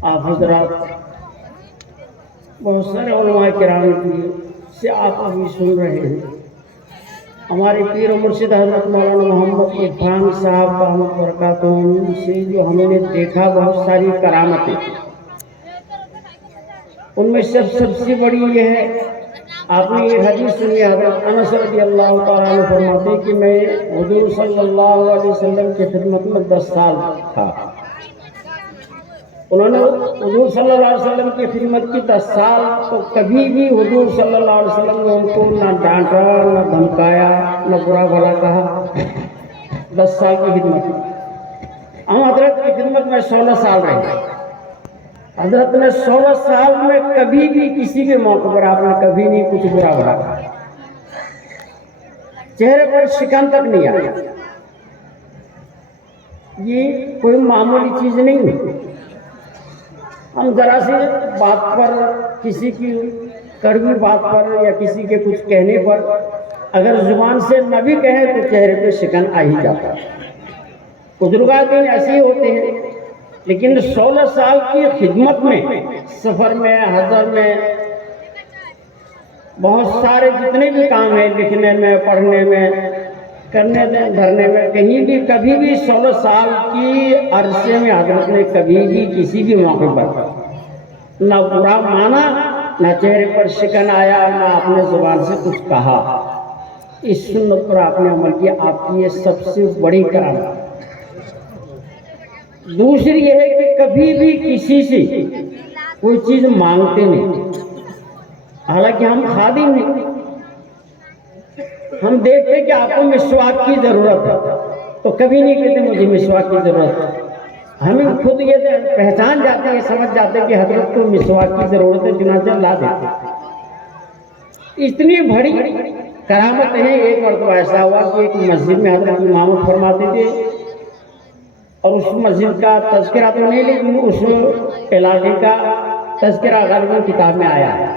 आप हजरात बहुत सारे उलमा किराम से आप अभी सुन रहे हैं। हमारे पीर मुर्शिद हजरत मौलाना मोहम्मद इरफान साहब दामत बरकातुहू से जो हमने देखा बहुत सारी करामतें, उनमें सबसे बड़ी ये है, आपने ये हदीस सुनी, हजरत अनस रज़ियल्लाहु तआला अन्हु फरमाते कि मैं हुजूर सल्लल्लाहु अलैहि वसल्लम की खिदमत में 10 साल था। उन्होंने हुजूर सल्लल्लाहु अलैहि वसल्लम की खिदमत की 10 साल, तो कभी भी हुजूर सल्लल्लाहु अलैहि वसल्लम ने उनको ना डांटा, ना धमकाया, ना बुरा भला कहा। 10 साल की खिदमत। हम हजरत की खिदमत में 16 साल रहे। हजरत ने 16 साल में कभी भी किसी के मौके पर आपने कभी नहीं कुछ बुरा भला कहा, चेहरे पर शिकन तक नहीं आया। ये कोई मामूली चीज नहीं है। हम जरा सी बात पर, किसी की कड़वी बात पर या किसी के कुछ कहने पर अगर जुबान से न भी कहें तो चेहरे पे शिकन आ ही जाता है। बुजुर्गातीन ऐसे ही होते हैं। लेकिन 16 साल की खिदमत में, सफर में, हजर में, बहुत सारे जितने भी काम है, लिखने में, पढ़ने में, करने में, धरने में, कहीं भी कभी भी 16 साल की अरसे में हजरत ने कभी भी किसी भी मौके पर ना बुरा माना, ना चेहरे पर शिकन आया, ना अपने जुबान से कुछ कहा। इस सुन्नत पर आपने अमल किया, आपकी ये सबसे बड़ी करामत। दूसरी ये है कि कभी भी किसी से कोई चीज मांगते नहीं। हालांकि हम खादिम नहीं, हम देखते कि आपको मिसवाक की जरूरत है तो कभी नहीं कहते मुझे मिसवाक की जरूरत है। हम खुद ये पहचान जाते हैं, समझ जाते हैं कि हजरत को मिसवाक की जरूरत है, चुनाचे ला देते। इतनी बड़ी करामत है। एक मरतबा ऐसा हुआ कि एक मस्जिद में हजरत इमामत फरमाते थे और उस मस्जिद का तज़किरा तो नहीं, लेकिन उस इलाके का तज़किरा गालिबन किताब में आया है।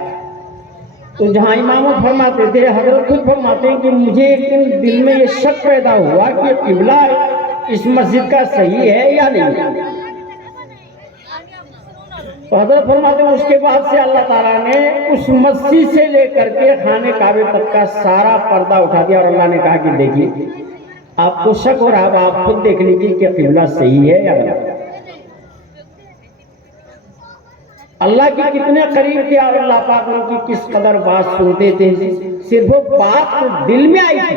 तो जहाँ इमामत फरमाते थे, हजरत खुद फरमाते हैं कि मुझे एक दिन दिल में ये शक पैदा हुआ कि किबला इस मस्जिद का सही है या नहीं। तो हजरत फरमाते हैं उसके बाद से अल्लाह ताला ने उस मस्जिद से लेकर के खाने काबे तक का सारा पर्दा उठा दिया और अल्लाह ने कहा कि देखिए आपको शक हो रहा है, आप खुद देख लीजिए कि किबला सही है या नहीं। अल्लाह के कितने करीब थे और अल्लाह पाक उनकी किस कदर बात सुनते थे। सिर्फ वो बात दिल में आई थी।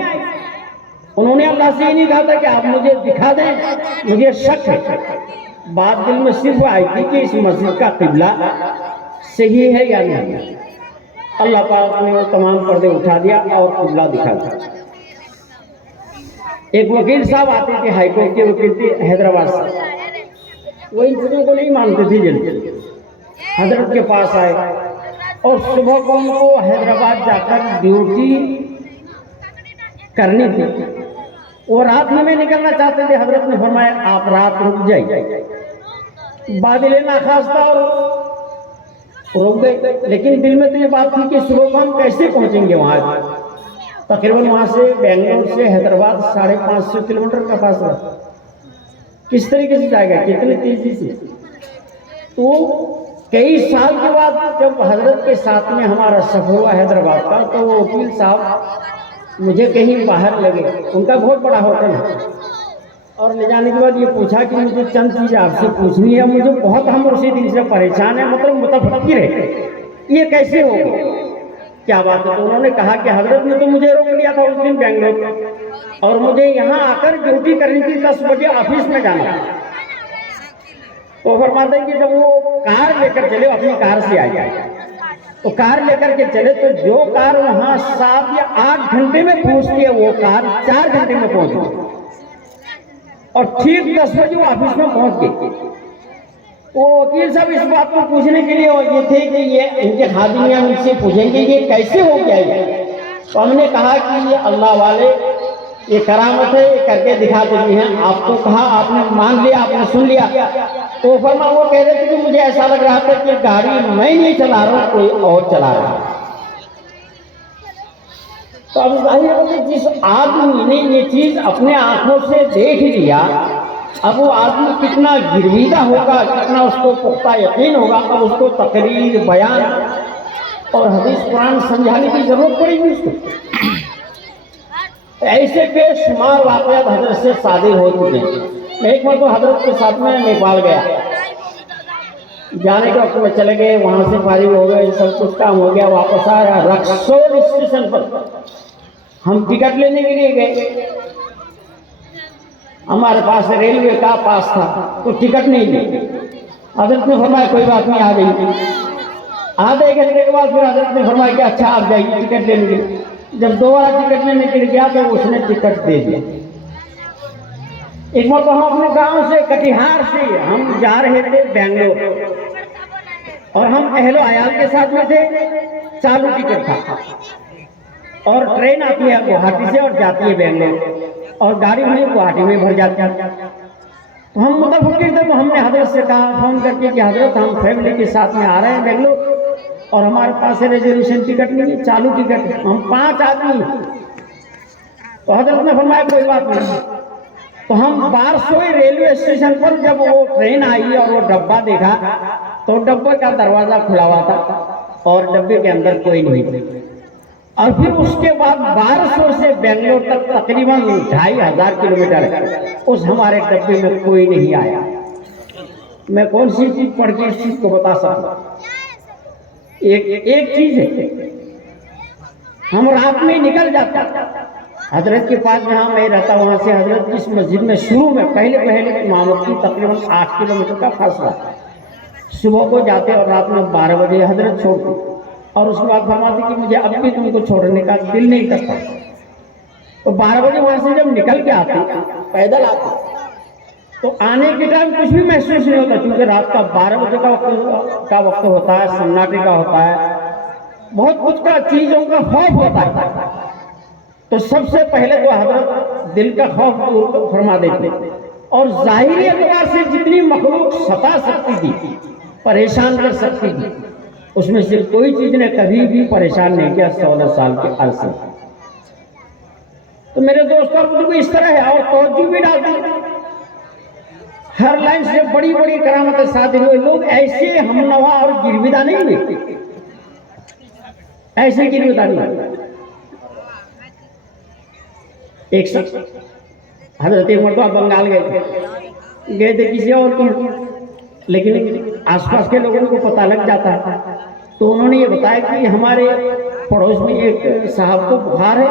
उन्होंने अल्लाह से ही नहीं कहा था कि आप मुझे दिखा दें, मुझे शक है। बात दिल में सिर्फ आई थी कि इस मस्जिद का किबला सही है या नहीं। अल्लाह पाक ने वो तमाम पर्दे उठा दिया और किबला दिखा दिया। एक वकील साहब आते थे, हाईकोर्ट के वकील थे हैदराबाद से। वो इन चीजों को नहीं मानते थे। जल्दी हजरत के पास आए और सुबह को उनको हैदराबाद जाकर ड्यूटी करनी थी। वो रात में निकलना चाहते थे। हजरत ने फरमाया आप रात रुक जाइए। बादल नाखास्ता और रुक गए। लेकिन दिल में तो ये बात थी कि सुबह को हम कैसे पहुंचेंगे वहां। तकरीबन वहां से बेंगलोर से हैदराबाद 550 किलोमीटर का फासला, किस तरीके से जाएगा, कितनी तेजी से। तो कई साल के बाद जब हजरत के साथ में हमारा सफर हुआ हैदराबाद का, तो वो वकील साहब मुझे कहीं बाहर लगे। उनका बहुत बड़ा होटल है और ले जाने के बाद ये पूछा कि मुझे चंद चीजें आपसे पूछनी है, मुझे बहुत हम उसी दिन से परेशान है, मतलब मुतफक्किर है, ये कैसे होगा, क्या बात है। तो उन्होंने कहा कि हजरत ने तो मुझे रोक लिया था उस दिन बेंगलोर और मुझे यहाँ आकर ड्यूटी करनी थी, 10 बजे ऑफिस में जाना। तो फरमाते हैं कि जब वो कार लेकर चले, अपनी कार से आए, तो कार लेकर के चले, तो जो कार वहां 7 या 8 घंटे में पहुंचती है, वो कार 4 घंटे में पहुंच गई और ठीक 10 बजे वो ऑफिस में पहुंच गई। वो वकील साहब इस बात को पूछने के लिए ये थे कि ये इनके खादिमियां उनसे पूछेंगे ये कैसे हो गया ये। तो हमने कहा कि ये अल्लाह वाले, ये करामत है, ये करके दिखा देती हैं। आपको कहा, आपने मान लिया, आपने सुन लिया। तो फरमा वो कह रहे थे कि मुझे ऐसा लग रहा था कि गाड़ी मैं नहीं चला रहा हूँ, कोई और चला रहा है। तो अब जाहिर है कि जिस आदमी ने ये चीज अपने आंखों से देख लिया, अब वो आदमी कितना गिरवीदा होगा, कितना उसको पुख्ता यकीन होगा, अब उसको तकरीर, बयान और हदीस कुरान समझाने की जरूरत पड़ेगी उसको। ऐसे बेशुमार वाक़यात हजरत से सादिर हो चुके हैं। मैं एक बार तो हजरत के साथ में नेपाल गया, जाने के वक्त में चले गए, वहां से फारिग हो गए, सब कुछ काम हो गया, वापस आया। रक्सौल स्टेशन पर हम टिकट लेने के लिए गए, हमारे पास रेलवे का पास था तो टिकट नहीं ली। हजरत ने फरमाया कोई बात नहीं, आ जाइए। आधे घंटे के बाद फिर हजरत ने फरमाया कि अच्छा आप जाइए टिकट लेने के लिए। जब दोबारा टिकट लेने के लिए गया तो उसने टिकट दे दिया। एक बार तो हम अपने गांव से कटिहार से हम जा रहे थे बेंगलोर, और हम अहलो अयाल के साथ में थे, चालू टिकट था, और ट्रेन आती है गुवाहाटी से और जाती है बेंगलोर, और गाड़ी वहीं गुवाहाटी में भर जाती है। तो हम मुतफक्किर थे, तो हमने हजरत से कहा फोन करके कि हजरत हम फैमिली के साथ में आ रहे हैं बेंगलोर और हमारे पास रिजर्वेशन टिकट नहीं है, चालू टिकट है, हम 5 आदमी। तो हजरत ने फरमाया कोई बात नहीं। तो हम बारसोई रेलवे स्टेशन पर जब वो ट्रेन आई और वो डब्बा देखा तो डब्बे का दरवाजा खुला हुआ था और डब्बे के अंदर कोई नहीं था। और फिर उसके बाद 1200 से बेंगलोर तक तकरीबन 2500 किलोमीटर है, उस हमारे डब्बे में कोई नहीं आया। मैं कौन सी चीज पढ़ के इस चीज को बता सकता? एक चीज है, हम रात में निकल जाता हजरत के पास, जहाँ मैं रहता वहां से हजरत जिस मस्जिद में शुरू में पहले इमामत की तकरीबन 8 किलोमीटर का फासला, सुबह को जाते और रात में 12 बजे हजरत छोड़ते, और उसके बाद फरमाती कि मुझे अब भी तुमको छोड़ने का दिल नहीं करता। तो 12 बजे वहां से जब निकल के आते, पैदल आते, तो आने के टाइम कुछ भी महसूस नहीं होता, क्योंकि रात का 12 बजे का वक्त होता है, सन्नाटे का होता है, बहुत कुछ का चीजों का खौफ होता है। तो सबसे पहले तो हजरत दिल का खौफ दूर फरमा देते, और जाहिरी एतबार से जितनी मखलूक सता सकती थी, परेशान कर सकती थी, उसमें से कोई चीज ने कभी भी परेशान नहीं किया 16 साल के अरसे। तो मेरे दोस्तों को इस तरह है, और तवज्जो भी डालते, हर लाइन से बड़ी बड़ी करामतें साधित हुए। लोग ऐसे हमनवा और गिरविदा नहीं हुए, ऐसे गिरविदा नहीं। एक शख्स हजरत मरतबा बंगाल गए थे किसी और को, लेकिन आसपास के लोगों को पता लग जाता है, तो उन्होंने ये बताया कि हमारे पड़ोस में एक साहब को बुखार है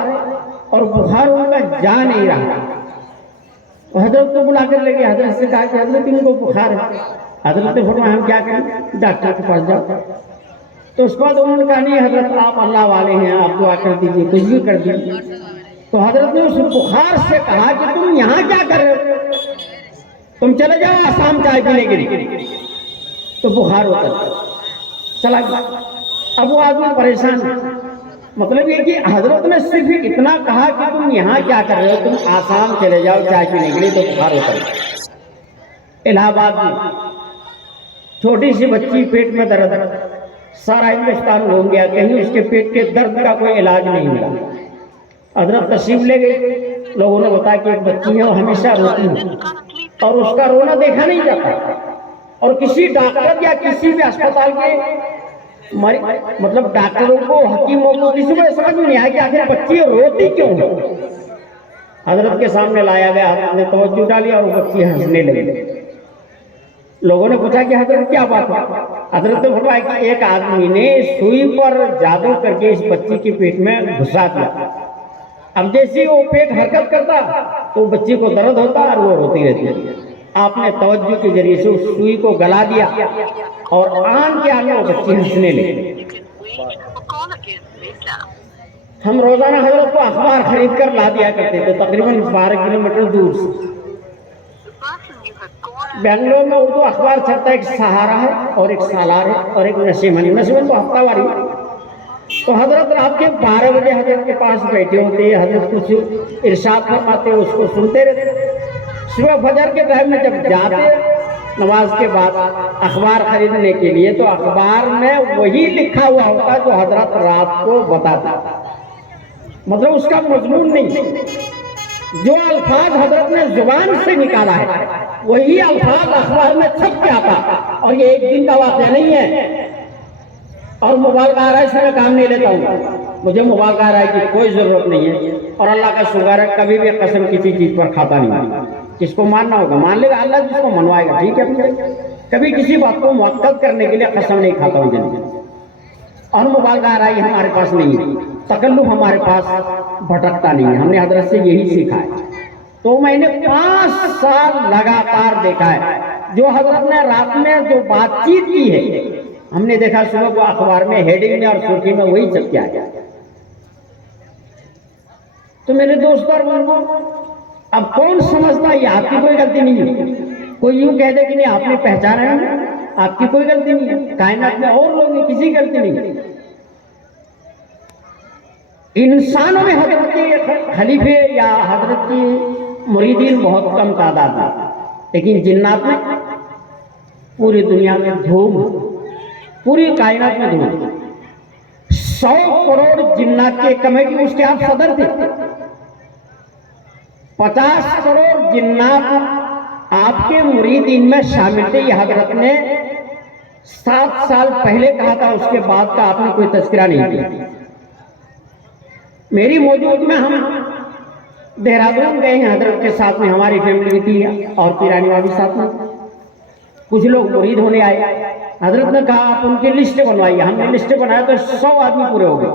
और बुखार उनका जा नहीं रहा। तो हजरत को बुला कर लेके हजरत से कहा कि हजरत इनको बुखार है। हजरत ने फरमाया हम क्या करें, डॉक्टर के पास जाओ। तो उसके बाद उन्होंने कहा नहीं हजरत आप अल्लाह वाले हैं, आप दुआ कर दीजिए, कुछ भी कर दीजिए। तो हजरत ने उस बुखार से कहा कि तुम यहाँ क्या कर रहे हो, तुम चले जाओ आसाम चाय पीने के लिए। तो बुखार उतर चला गया। अब वो आदमी परेशान है, मतलब ये कि हजरत ने सिर्फ इतना कहा कि तुम यहाँ क्या कर रहे हो, तुम आसाम चले जाओ चाय पीने के लिए, तो बुखार उतर गया। इलाहाबाद में छोटी सी बच्ची पेट में दर्द, सारा हिंदुस्तान घूम गया, कहीं उसके पेट के दर्द का कोई इलाज नहीं मिला। हजरत तशरीफ ले गई, लोगों ने बताया कि एक बच्ची है वो हमेशा रोती है और उसका रोना देखा नहीं जाता, और किसी डॉक्टर या किसी भी अस्पताल के मतलब डॉक्टरों को, हकीमों को, किसी को समझ में नहीं आया कि आखिर बच्ची रोती क्यों है। हजरत के सामने लाया गया, हजरत ने तवज्जो डाली और वो बच्ची हंसने लगी। लोगों ने पूछा कि हजरत क्या बात है? हजरत ने फरमाया कि एक आदमी ने सुई पर जादू करके इस बच्ची के पेट में घुसा दिया। अब जैसे वो पेट हरकत करता तो बच्ची को दर्द होता और वो रोती रहती। आपने तवज्जो के जरिए से उस सुई को गला दिया और आन के आगे वो बच्ची हंसने लगी। हम रोजाना हजरत को अखबार खरीद कर ला दिया करते थे, तकरीबन 12 किलोमीटर दूर से। बेंगलोर में उर्दू अखबार छपता है, एक सहारा है और एक सालार है और एक नसीमन। नसीमन तो हफ्तावारी। तो हजरत रात के 12 बजे हजरत के पास बैठे होते, हजरत कुछ इरशाद फरमाते, उसको सुनते रहते। सुबह फजर के टाइम में जब जाते नमाज के बाद अखबार खरीदने के लिए, तो अखबार में वही लिखा हुआ होता जो हजरत रात को बताता, मतलब उसका मजमून नहीं, जो अल्फाज हजरत ने जुबान से निकाला है वही अल्फाज अखबार में छप के आता, और ये एक दिन का वाक़या नहीं है। और मुबालगा आ रहा है, इसमें मैं काम नहीं लेता हूँ, मुझे मुबालगा आ रहा है कि कोई जरूरत नहीं है। और अल्लाह का शुक्र है, कभी भी कसम किसी चीज पर खाता नहीं। जिसको मानना होगा मान लेगा, अल्लाह जिसको मनवाएगा ठीक है। कभी किसी बात को मुअक्कद करने के लिए कसम नहीं खाता हूँ जिंदगी। और मुबालगा आ रहा है हमारे पास नहीं है, तकल्लुफ हमारे पास भटकता नहीं है, हमने हजरत से यही सीखा है। तो मैंने 5 साल लगातार देखा है, जो हजरत ने रात में जो बातचीत की है, हमने देखा सुबह को अखबार में हेडिंग में और सुर्खी में वही छप के आ गया। तो मेरे दोस्तों और बुजुर्गों, अब कौन समझता है आपकी कोई गलती नहीं है। कोई यूं कह दे कि नहीं आपने पहचाना है, आपकी कोई गलती नहीं है, कायनात में और लोग हैं, किसी गलती नहीं है। इंसानों में हजरत के खलीफे या हजरत की मुरीदीन बहुत कम तादाद में, लेकिन जिन्नात में पूरी दुनिया में धूम, पूरी कायनात में धूम। 100 करोड़ जिन्नात की कमेटी, उसके आप सदर थे। 50 करोड़ जिन्नात आपके मुरीदीन में शामिल थे। यह हजरत ने 7 साल पहले कहा था, उसके बाद का आपने कोई तस्करा नहीं किया। मेरी मौजूद में हम देहरादून गए हैं हजरत के साथ में, हमारी फैमिली भी थी और पीरानी वाली साथ में। कुछ लोग मुरीद होने आए, हजरत ने कहा आप उनकी लिस्ट बनवाइए। हमने लिस्ट बनाया तो 100 आदमी पूरे हो गए,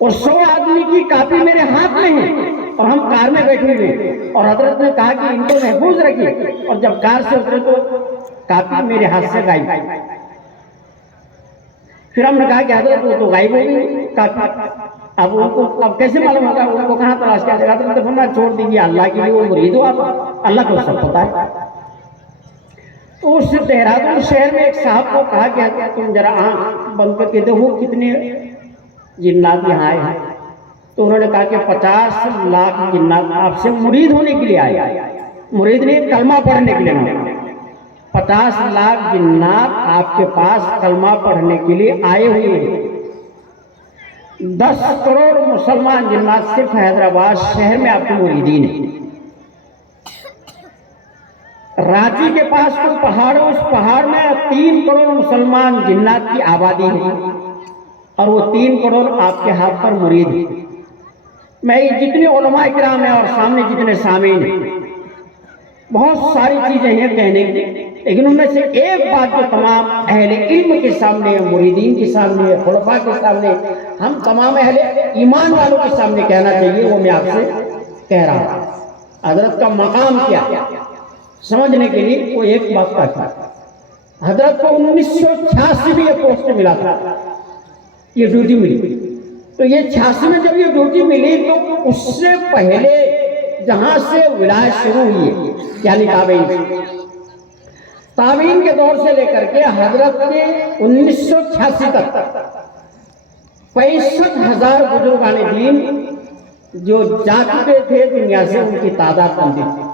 और 100 आदमी की कॉपी मेरे हाथ में है, और हम कार में बैठे हुए। और हजरत ने कहा कि इनको महफूज रखिए, और जब कार से उतरे तो कॉपी मेरे हाथ से गायब। फिर हमने कहा कि हजरत वो तो गायब हो गई कॉपी, अब उनको अब कैसे मालूम होगा, उनको कहाँ तलाश किया जाएगा। तो फरमाया छोड़ दीजिए, अल्लाह के लिए वो मुरीद हो आप, अल्लाह को सब पता है। तो उस देहरादून शहर में एक साहब को कहा गया तुम जरा आंख बंद करके देखो कितने जिन्नात यहाँ आए हैं। तो उन्होंने कहा कि 50 लाख जिन्नात आपसे मुरीद होने के लिए आए, मुरीद ने कलमा पढ़ने के लिए नहीं। 50 लाख जिन्नात आपके पास कलमा पढ़ने के लिए आए हुए हैं। 10 करोड़ मुसलमान जिन्नात सिर्फ हैदराबाद शहर में आपके मुरीदीन हैं। रांची के पास कुछ पहाड़ है, उस पहाड़ में 3 करोड़ मुसलमान जिन्नात की आबादी है, और वो 3 करोड़ आपके हाथ पर मुरीद है। मैं जितने उलमा इकराम है और सामने जितने सामीन हैं, बहुत सारी चीजें हैं कहने की, लेकिन उनमें से एक बात जो तमाम अहले इल्म के सामने, मुरीदीन के सामने, खुलफा के सामने, हम तमाम अहले ईमान वालों के सामने कहना चाहिए, वो मैं आपसे कह रहा हूं। हजरत का मकाम क्या समझने के लिए वो एक बात का था। हजरत को 1986 में ये पोस्ट मिला था, ये ड्यूटी मिली। तो ये 86 में जब ये ड्यूटी मिली, तो उससे पहले जहां से विलायत शुरू हुई है, यानी ताबीन के दौर से लेकर के हजरत के 1986 तक 65,000 बुजुर्गाने दीन जो जा चुके थे दुनिया से, उनकी तादाद बनती थी।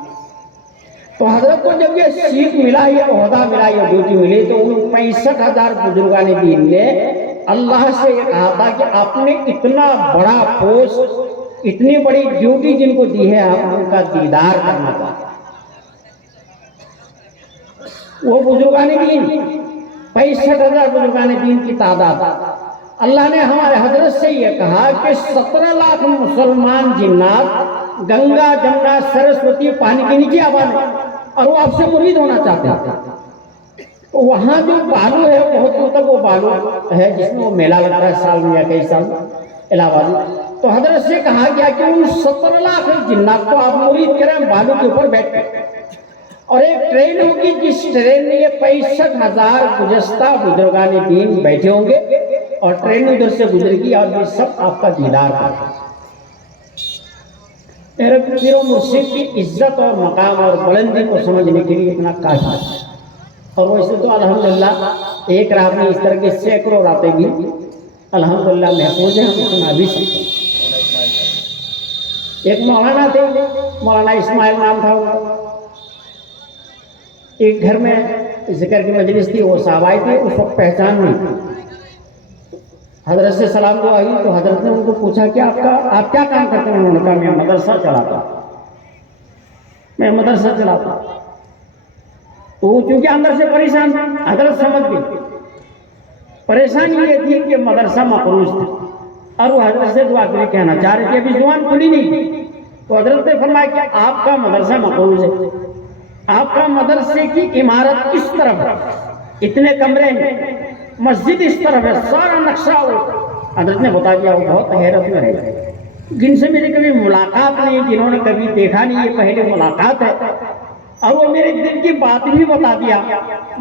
तो हजरत को जब ये सीट मिला, ये ओहदा मिला, ये ड्यूटी मिली, तो उन 65,000 बुजुर्गाने दीन ने अल्लाह से ये कहा था कि आपने इतना बड़ा पोस्ट, इतनी बड़ी ड्यूटी जिनको दी है, आप उनका दीदार करना चाहते। वो बुजुर्गाने दीन 65,000 बुजुर्गाने दीन की तादाद, अल्लाह ने हमारे हजरत से ये कहा कि 17 लाख मुसलमान जिन्नात गंगा जमुना सरस्वती पानी के नीचे आबाद है, और वो आपसे मुरीद होना चाहते हैं। तो वहाँ जो बालू है, बहुत दूर तक वो बालू है जिसमें वो मेला लगता है साल में या कई साल इलाहाबाद। तो हजरत से कहा गया कि उन 17 लाख जिन्नात को आप मुरीद करें, बालू के ऊपर बैठ कर। और एक ट्रेन होगी, जिस ट्रेन में ये 65,000 गुजस्ता बुजुर्गाने दीन बैठे होंगे, और ट्रेन उधर से गुजरेगी, और ये सब आपका दीदार करेगा। मेरे पीर मुर्शिद की इज्जत और मकाम और बुलंदी को समझने के लिए इतना काफी है। और वैसे तो अल्हम्दुलिल्लाह एक रात में इस तरह के सैकड़ों रातें भी अल्हम्दुलिल्लाह महफूज हैं, हम सुना भी सकते। एक मौलाना थे, मौलाना इस्माइल नाम था उनका। एक घर में जिक्र की मजलिस थी, वो साहब आए थे, उस वक्त पहचान नहीं थी। हजरत से सलाम दुआ हुई, तो हजरत ने उनको पूछा कि आप क्या काम करते हैं? उन्होंने कहा मैं मदरसा चलाता। वो चूंकि अंदर से परेशान थी, हजरत समझ गई। परेशानी ये थी कि मदरसा मकरूज था और वो हजरत से दुआ के लिए कहना चाह रहे थे, अभी जुबान खुली नहीं थी। तो हजरत ने फरमाया कि आपका मदरसा मकरूज है, आपका मदरसे की इमारत इस तरफ है, इतने कमरे हैं, मस्जिद इस तरफ है, सारा नक्शा वो हजरत ने बता दिया। वो बहुत हैरत में रहे, जिनसे मेरी कभी मुलाकात नहीं, जिन्होंने कभी देखा नहीं, ये पहले मुलाकात है। और वो मेरे दिल की बात भी बता दिया,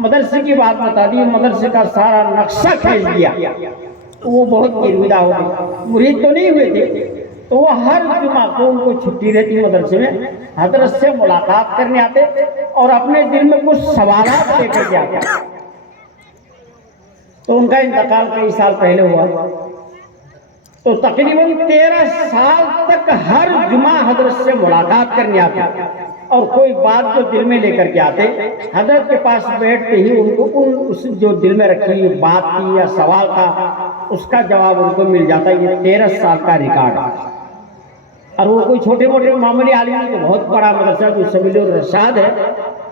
मदरसे की बात बता दी, मदरसे का सारा नक्शा खींच दिया। वो बहुत गिरविदा हो गई। मुरीद तो नहीं हुए थे, तो वो हर जुमा को उनको छुट्टी रहती मदरसे में, हजरत से मुलाकात करने आते और अपने दिल में कुछ सवालात लेकर के आते। तो उनका इंतकाल कई साल पहले हुआ, तो तकरीबन 13 साल तक हर जुमा हजरत से मुलाकात करने आते और कोई बात जो दिल में लेकर के आते, हजरत के पास बैठते ही उनको उस जो दिल में रखी बात थी या सवाल था, उसका जवाब उनको मिल जाता। ये 13 साल का रिकॉर्ड है। और वो कोई छोटे मोटे मामूली आलिम नहीं, तो बहुत बड़ा मदरसा जो सबीलुर रशाद है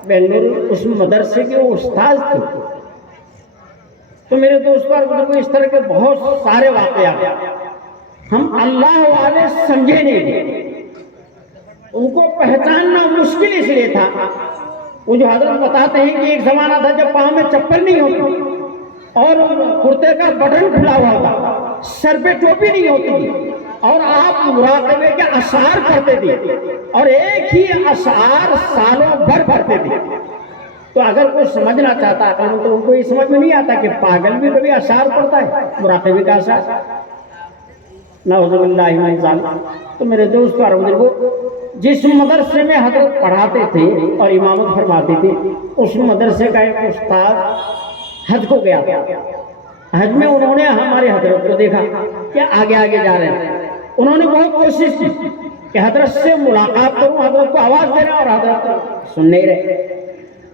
बेंगलुरु, उस मदरसे के वो उस्ताद थे। तो मेरे दोस्तों और बुजुर्गों, इस तरह के बहुत सारे वाकयात हम अल्लाह वाले समझे नहीं, उनको पहचानना मुश्किल इसलिए था। वो जो हजरत बताते हैं कि एक जमाना था जब पाँव में चप्पल नहीं होती और कुर्ते का बटन खुला हुआ था, सर पे टोपी नहीं होती थी और आप मुराकबे के अशआर पढ़ते थे और एक ही अशआर सालों भर पढ़ते थे। तो अगर कोई समझना चाहता है तो उनको ये समझ में नहीं आता कि पागल भी कभी अशआर पढ़ता है, मुराकबे का अशआर, नाउज़ुबिल्लाहि मिन ज़ालिक। तो मेरे दोस्तों और बुजुर्गों, जिस मदरसे में हजरत पढ़ाते थे और इमामत फरमाते थे, उस मदरसे का एक उस्ताद हज को गया था। हज में उन्होंने हमारे हजरत को देखा कि आगे आगे जा रहे हैं। उन्होंने बहुत कोशिश की कि हजरत से मुलाकात करूं, हजरत को आवाज देना, और हजरत सुन नहीं रहे।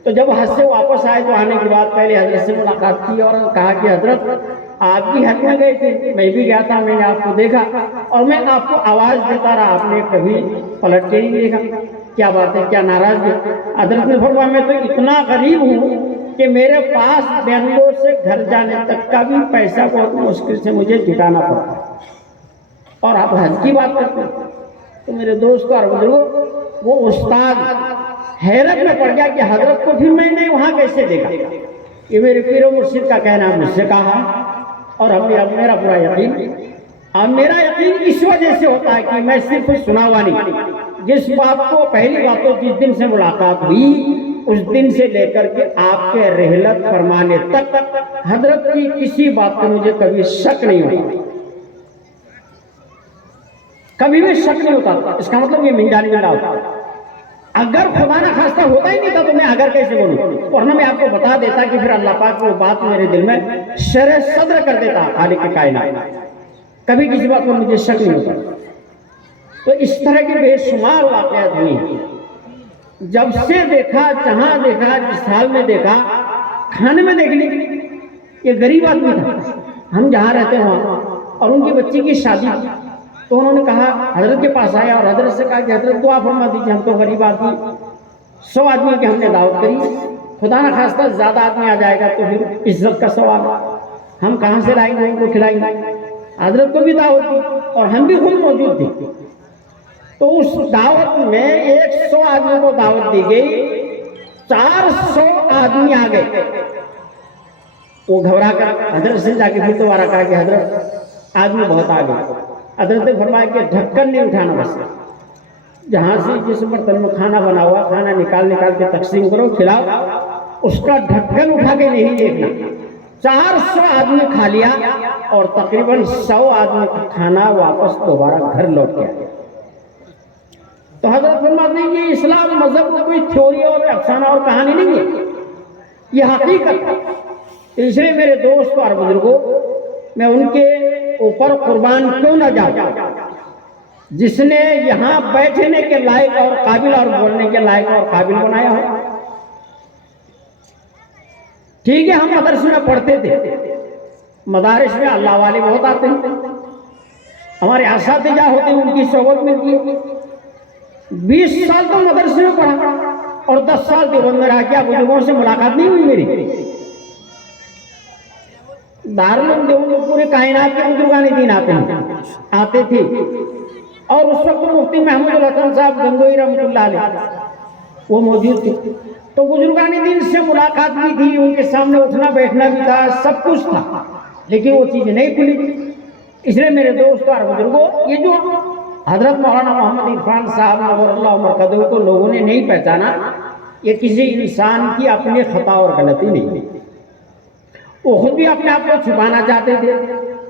तो जब हज से वापस आए तो आने के बाद पहले हजरत से मुलाकात की और कहा कि हजरत आप भी हज में गए थे, मैं भी गया था, मैंने आपको देखा और मैं आपको आवाज देता रहा, आपने कभी पलट के नहीं देखा, क्या बात है, क्या नाराज है? हजरत ने फरमाया मैं तो इतना गरीब हूँ कि मेरे पास बेंगलोर से घर जाने तक का भी पैसा बहुत मुश्किल से मुझे जुटाना पड़ता, और आप हज की बात करते हैं। तो मेरे दोस्तों और बुजुर्गों, वो उस्ताद हैरत में पड़ गया कि हजरत को फिर मैंने वहां कैसे देखा। ये मेरे पीर मुर्शिद का कहना, मुझसे कहा और मेरा पूरा यकीन, अब मेरा यकीन इस वजह से होता है कि मैं सिर्फ सुना हुआ नहीं, जिस बात को पहली बात तो जिस दिन से मुलाकात हुई उस दिन से लेकर के आपके रहलत फरमाने तक हजरत की किसी बात पर मुझे कभी शक नहीं होता, कभी भी शक नहीं होता। इसका मतलब ये मिंजानी मिला होता। अगर खुदा ना खास्ता होता ही नहीं था तो मैं अगर कैसे बोलूं, वरना मैं आपको बता देता कि फिर अल्लाह पाक वो बात मेरे दिल में शरह सद्र कर देता खालिक के कायनात, कभी किसी बात पर मुझे शक नहीं होता। तो इस तरह के बेशुमार वाक़यात हुई, जब से देखा, जहां देखा, जिस हाल में देखा, खाने में देखने के लिए ये गरीब आदमी था, हम जहाँ रहते हैं वहाँ, और उनकी बच्ची की शादी, तो उन्होंने कहा, हजरत के पास आया और हजरत से कहा कि हजरत दुआ फरमा दीजिए, हम तो गरीब आदमी, 100 आदमी की हमने दावत करी, खुदा ना खास्ता ज्यादा आदमी आ जाएगा तो फिर इज्जत का सवाल, हम कहाँ से लाएंगे, उनको खिलाएंगे। हजरत को भी दावत दी और हम भी खुद मौजूद थे। तो उस दावत में 100 आदमियों को दावत दी गई, 400 आदमी आ गए। वो घबरा कर हजरत से जाके फिर दोबारा कहा कि हजरत आदमी बहुत आ गए। हजरत ने फरमाया कि ढक्कन नहीं उठाना, बस जहां से जिस बर्तन में खाना बना हुआ, खाना निकाल के तकसीम करो, खिलाओ, उसका ढक्कन उठा के नहीं देखना। 400 आदमी खा लिया और तकरीबन 100 आदमी का खाना वापस दोबारा घर लौट गया। तो हजरत फरमाते हैं कि इस्लाम मजहब में कोई थ्योरी और अफसाना और कहानी नहीं है, ये हकीकत। इसलिए मेरे दोस्तों और बुजुर्गों, मैं उनके ऊपर कुर्बान क्यों न जाऊं जिसने यहाँ बैठने के लायक और काबिल और बोलने के लायक और काबिल बनाया हो। ठीक है, हम मदरसे में पढ़ते थे, मदारिस में अल्लाह वाले बहुत आते हैं, हमारे असातिजा होते हैं, उनकी सोबत मिलती है। 20 साल तो मदरसे में पढ़ा, और 10 साल देवबंद में रहा, क्या बुजुर्गों से मुलाकात नहीं हुई मेरी? दारुल देवबंद में पूरे कायनात के बुजुर्गान दीन आते थे। और उस वक्त मुफ्ती महमूद हसन साहब गंगोई रहमतुल्लाह अलैह वो मौजूद थे। तो बुजुर्गान दीन से मुलाकात भी थी, उनके सामने उठना बैठना भी था, सब कुछ था, लेकिन वो चीज़ नहीं खुली। इसलिए मेरे दोस्तों और बुजुर्गों, ये जो हजरत मौलाना मोहम्मद इरफान साहब नव्वरअल्लाह मरकज़हू को लोगों ने नहीं पहचाना, ये किसी इंसान की अपनी खता और गलती नहीं है। वो खुद भी अपने आप को छुपाना चाहते थे,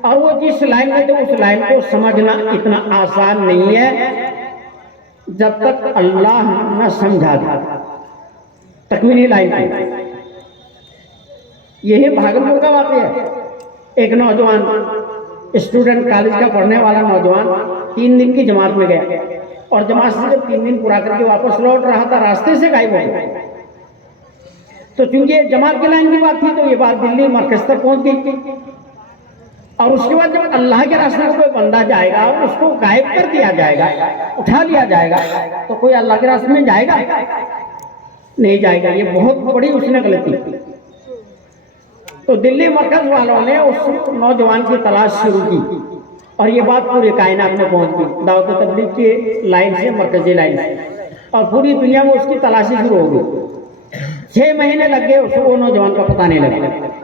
और वो जिस लाइन में थे उस लाइन को समझना इतना आसान नहीं है जब तक अल्लाह न समझा दे। तकवीनी लाइन की यही भागलपुर का वाक़या है। एक नौजवान स्टूडेंट, कॉलेज का पढ़ने वाला नौजवान 3 दिन की जमात में गया, और जमात से जब 3 दिन पूरा करके वापस लौट रहा था, रास्ते से गायब हो गया। तो चूंकि जमात की लाइन की बात थी, तो ये बात दिल्ली मरकज तक पहुंच गई। और उसके बाद जब अल्लाह के रास्ते में कोई बंदा जाएगा और उसको गायब कर दिया जाएगा, उठा लिया जाएगा, तो कोई अल्लाह के रास्ते में जाएगा? नहीं जाएगा। ये बहुत बड़ी उसने गलती की। तो दिल्ली मरकज वालों ने उस नौजवान की तलाश शुरू की, और ये बात पूरे कायनात में पहुंच गई, दावत तबलीग की लाइन से, मरकजी लाइन से, और पूरी दुनिया में उसकी तलाशी शुरू हो गई। 6 महीने लग गए उसको, वो नौजवान का पता नहीं लगा।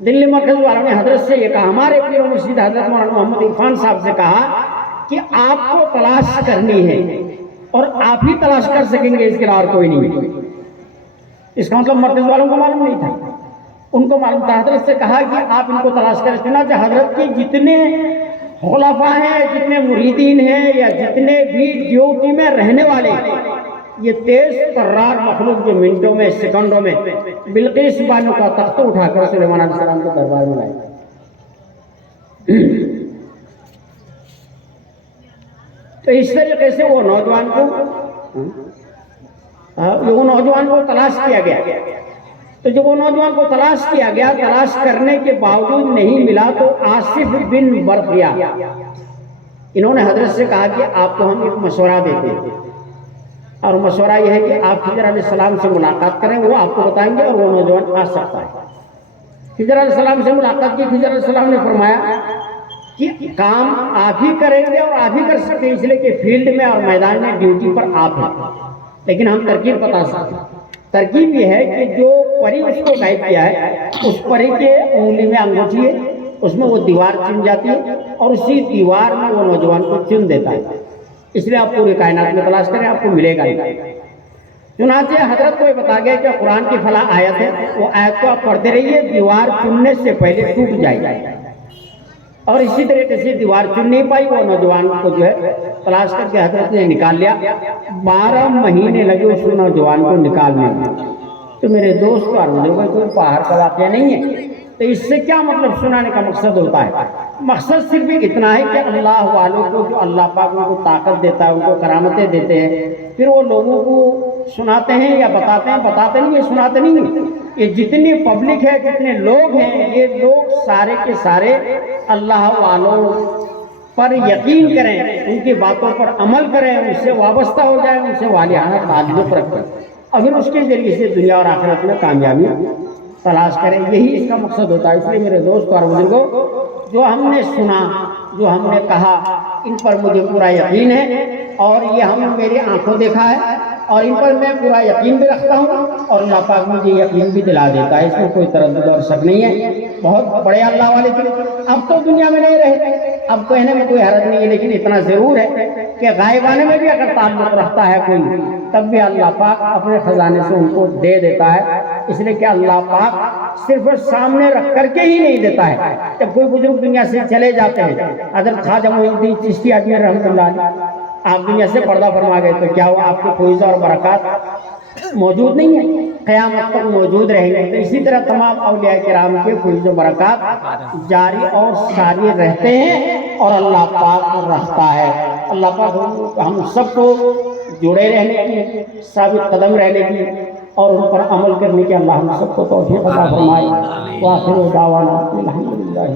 दिल्ली मरकज वालों ने हजरत से ये कहा, हमारे पीर और मुर्शिद हजरत मौलाना मोहम्मद इरफान साहब से कहा कि आपको तलाश करनी है, और आप ही तलाश कर सकेंगे, इसके अलावा कोई नहीं। इसका मतलब मरकज वालों को मालूम नहीं था, उनको मालूम था। हजरत से कहा कि आप इनको तलाश करें। चुनांचे हजरत के जितने खुलाफा हैं, जितने मुरीदीन हैं, या जितने भी ड्यूटी में रहने वाले, ये तेज तर्रार मखलूक जो मिनटों में, सेकंडों में बिल्किस बानो का तख्त उठाकर सुलेमान अलैहिस्सलाम के दरबार में लाए। तो इस तरीके से वो नौजवान को तलाश किया गया। तो जब वो नौजवान को तलाश किया गया, तलाश करने के बावजूद नहीं मिला, तो आसिफ बिन बरकिया इन्होंने हजरत से कहा कि आपको हम एक मशवरा देते हैं, और मशवरा यह है कि आप खिजर अलैहिस्सलाम से मुलाकात करें, वो आपको बताएंगे और वो नौजवान आ सकता है। खिजर अलैहिस्सलाम से मुलाकात की। खिजर अलैहिस्सलाम ने फरमाया कि काम आप ही करेंगे और आप ही कर सकते हैं, इसलिए कि फील्ड में और मैदान में ड्यूटी पर आप हैं, लेकिन हम तरकीब बता सकते हैं। तरकीब ये है कि जो परी उसको गायब किया है, उस परी के उंगली में अंगूठी है, उसमें वो दीवार चुन जाती है, और उसी दीवार में वो नौजवान को चुन देता है। इसलिए आप पूरे कायनात में तलाश करें, आपको मिलेगा नहीं। चुनांचे हजरत को ये बता गया कि कुरान की फला आयत है, वो आयत को आप पढ़ते रहिए, दीवार चुनने से पहले टूट जाएगी। और इसी तरीके से दीवार चुन नहीं पाई, वो नौजवान को जो है तलाश करके हजरत ने निकाल लिया। 12 महीने लगे उस नौजवान को निकालने में। तो मेरे दोस्त और बुजुर्गों, कोई बाहर का वाक़या नहीं है। तो इससे क्या मतलब सुनाने का मकसद होता है? मकसद सिर्फ इतना है कि अल्लाह वालों को, जो अल्लाह पाक उनको ताकत देता है, उनको करामतें देते हैं, फिर वो लोगों को सुनाते हैं या बताते नहीं है, सुनाते नहीं है। ये जितनी पब्लिक है, जितने लोग हैं, ये लोग सारे के सारे अल्लाह वालों पर यकीन करें, उनकी बातों पर अमल करें, उनसे वाबस्ता हो जाए, उनसे वालिहाना ताल्लुक़ रखें, और फिर उसके जरिए से दुनिया और आखिरत में कामयाबी तलाश करें। यही इसका मकसद होता है। इसलिए मेरे दोस्त और बुजुर्गों, जो हमने सुना, जो हमने कहा, इन पर मुझे पूरा यकीन है, और ये हम मेरी आंखों देखा है, और इन पर मैं पूरा यकीन भी रखता हूँ, और अल्लाह पाक मुझे यकीन भी दिला देता है, इसमें कोई तरद्दुद और शक नहीं है। बहुत बड़े अल्लाह वाले थे। अब तो दुनिया में नहीं रहे, अब कहने में कोई हरज नहीं है, लेकिन इतना ज़रूर है कि गायबाने में भी अगर ताल्लुक़ रखता है कोई, तब भी अल्लाह पाक अपने ख़जाने से उनको दे देता है। इसलिए कि अल्लाह पाक सिर्फ सामने रख करके ही नहीं देता है। जब कोई बुजुर्ग दुनिया से चले जाते हैं, हज़रत ख्वाजा मोइनुद्दीन चिश्ती अजमेर रहमतुल्लाह अलैह, आप दुनिया से पर्दा फरमा गए, तो क्या वो आपके फैज़ और बरक़ात मौजूद नहीं है? क़यामत तक मौजूद रहेंगे। तो इसी तरह तमाम औलिया किराम के फैज़ और बरक़ात जारी और सारी रहते हैं, और अल्लाह पाक रखता है। अल्लाह पाक हम सबको जुड़े रहने की, साबित कदम रहने की, और उन पर अमल करने की अल्लाह हम सबको तौफ़ीक़ अता फरमाए। व आखिर दावाना अल्हम्दुलिल्लाह।